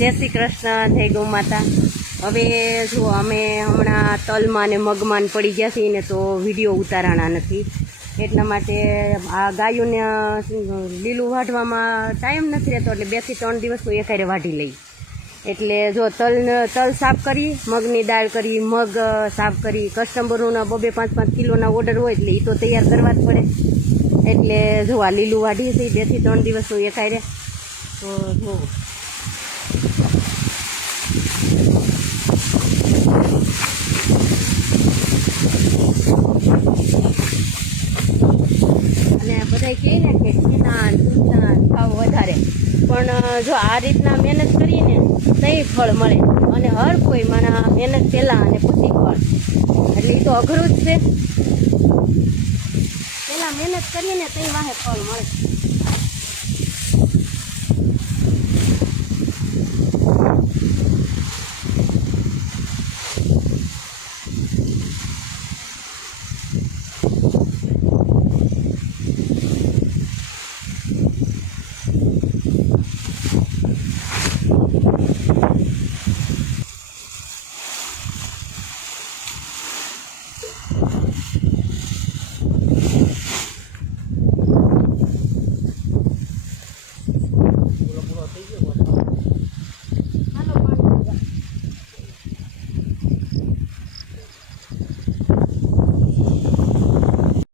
જય શ્રી કૃષ્ણ, જય ગૌ માતા. હવે જો અમે હમણાં તલમાં ને મગમાં પડી ગયા છીએ ને તો વિડીયો ઉતારાણા નથી, એટલા માટે આ ગાયોને લીલું વાઢવામાં ટાઈમ નથી રહેતો, એટલે 2 થી 3 દિવસનું એકારે વાઢી લઈ. એટલે જો તલ સાફ કરી, મગની દાળ કરી, મગ સાફ કરી, કસ્ટમરોના 2-5 કિલોના ઓર્ડર હોય એટલે એ તો તૈયાર કરવા જ પડે. એટલે જો આ લીલું વાઢીએ છીએ 2 થી 3 દિવસનું એકારે. તો જો અને બધા કહે ને કે ઘીના દૂધના ભાવ વધારે, પણ જો આ રીતના મહેનત કરીએ ને તઈ ફળ મળે, અને હર કોઈ માણા મહેનત પહેલાં અને પછી ફળ, એટલે એ તો અઘરું જ છે. પહેલાં મહેનત કરીએ ને તઈ વાહે ફળ મળે.